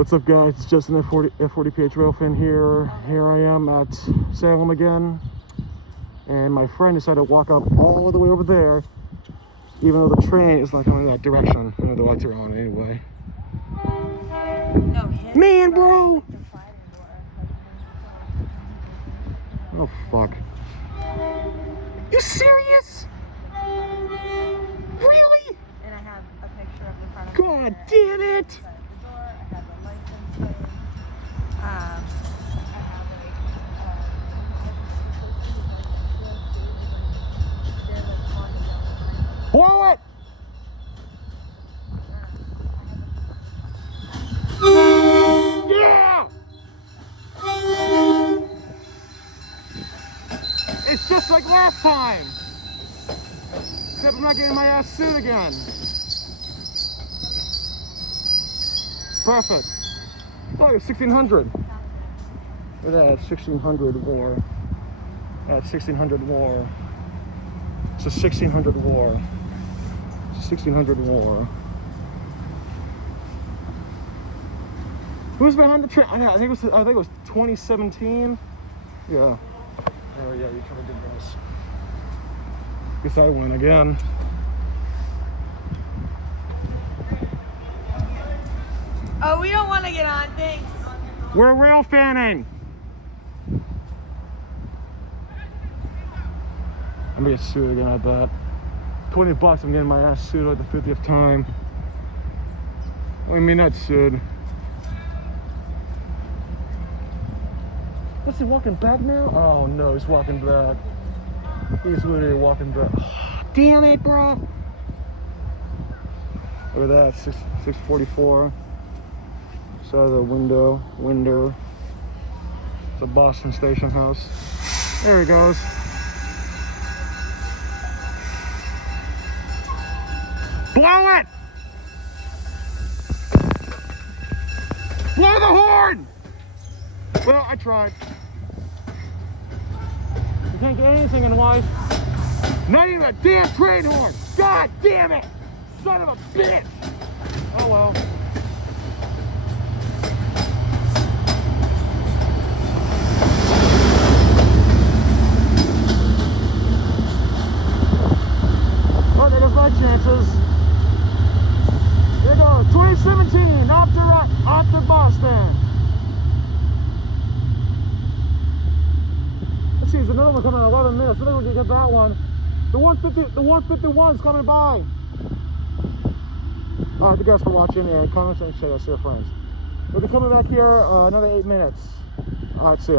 What's up, guys? It's Justin F40PH Railfanning here. Here I am at Salem again, and my friend decided to walk up all the way over there, even though the train is not going in that direction. I know the lights are on anyway. Man, bro! Oh, fuck. You serious? Really? And I have a picture of the front of God damn it! Blow it! Yeah! It's just like last time. Except I'm not getting my ass sued again. Perfect. Oh, it's 1600. Look at that, 1600 war. That's 1600 war. It's a 1600 war. It's a 1600 war. Who's behind the train? I think it was 2017. Yeah. Oh yeah, you covered the girls. Guess I win again. Oh, we don't want to get on, thanks. We're Railfanning. I'm gonna get sued again, I bet. 20 bucks, I'm getting my ass sued like the 50th time. What do you mean not sued? Is he walking back now? Oh no, he's walking back. He's literally walking back. Oh, damn it, bro. Look at that, 644. Side of the window. It's a Boston station house. There he goes. Blow it! Blow the horn! Well, I tried. You can't get anything in life. Not even a damn train horn! God damn it! Son of a bitch! Oh well. Well, there's my chances. There goes 2017 off to Boston. Let's see, there's another one coming in 11 minutes. I think we can get that one. The 151 is coming by. Alright, thank you guys for watching, and comments and share us to your friends. We'll be coming back here another 8 minutes. Alright, see ya.